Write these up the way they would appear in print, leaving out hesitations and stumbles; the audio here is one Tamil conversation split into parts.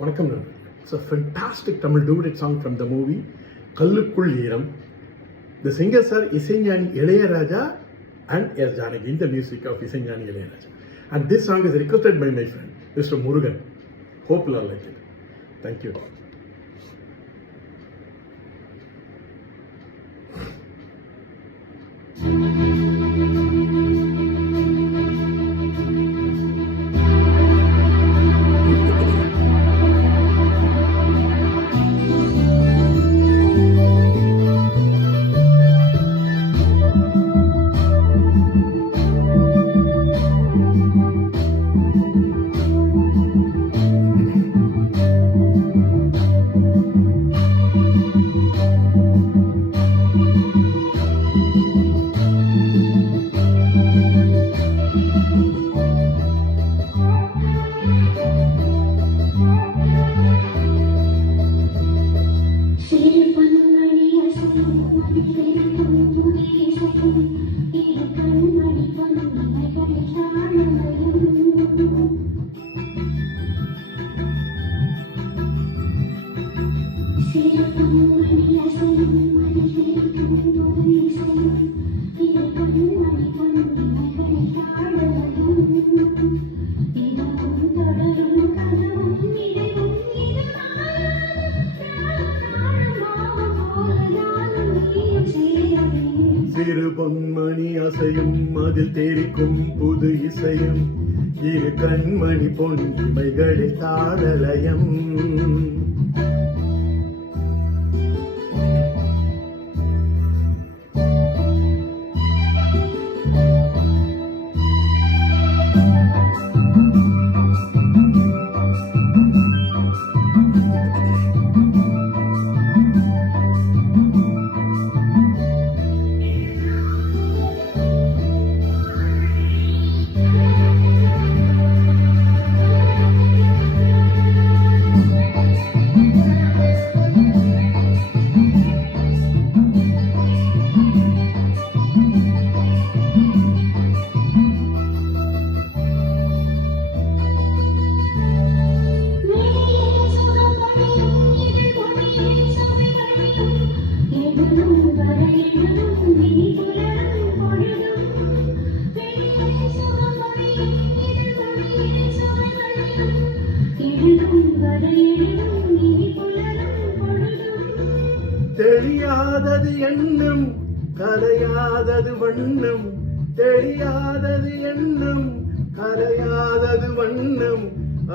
வணக்கம் நண்பர்களே. It's a fantastic Tamil duet song from the movie கல்லுக்குள் ஈரம். The singers are இசைஞானி Ilaiyaraaja and S. Janaki in the music of இசைஞானி Ilaiyaraaja. And this song is requested by my friend, Mr. Murugan. Hope you all like it. Thank you. சிறு பொன்மணி அசையும் அதில் தெரிக்கும் புது இசையும் இரு கண்மணி பொன்மைகளில் தாளலயம் தெரியாதது எண்ணம் கரையாதது வண்ணம் தெரியாதது எண்ணம் கரையாதது வண்ணம்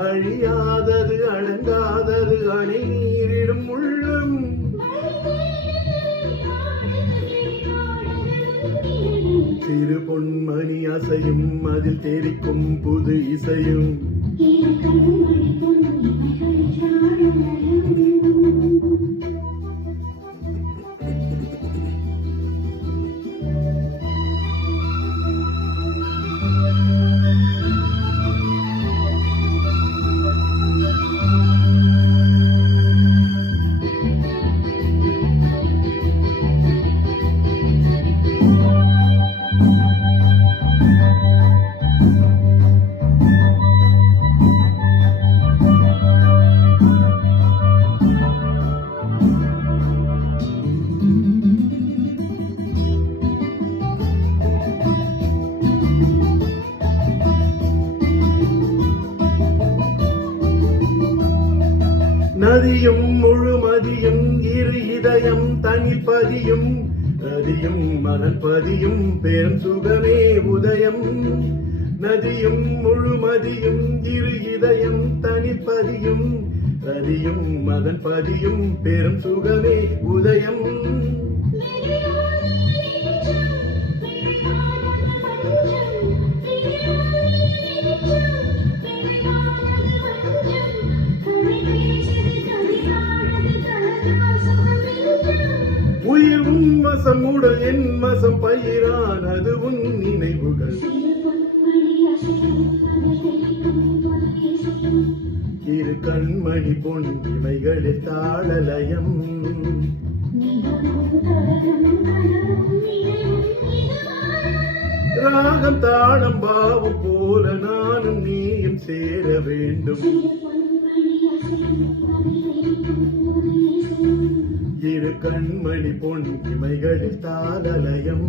அழியாதது அடங்காதது அணை நீரிடும் உள்ளம் சிறு பொன்மணி அசையும் அதில் தெரிக்கும் புது இசையும் நதியும் முழுமதியும் இரு இதயம் தனில் பதியும் நதியும் மணல் பதியும் பெரும் சுகமே உதயம் நதியும் முழுமதியும் இரு இதயம் தனில் பதியும் நதியும் மணல் பதியும் பெரும் சுகமே உதயம் வசம் உடல் என் வசம் பயிரான் அது உன் நினைவுகள் இரு கண்மணி பொன் இமைகளில் தாளலயம் ராகம் தாளம் பாவு போல நானும் நீயும் சேர வேண்டும் இரு கண்மணி பொன் இமைகளில் தாளலயம்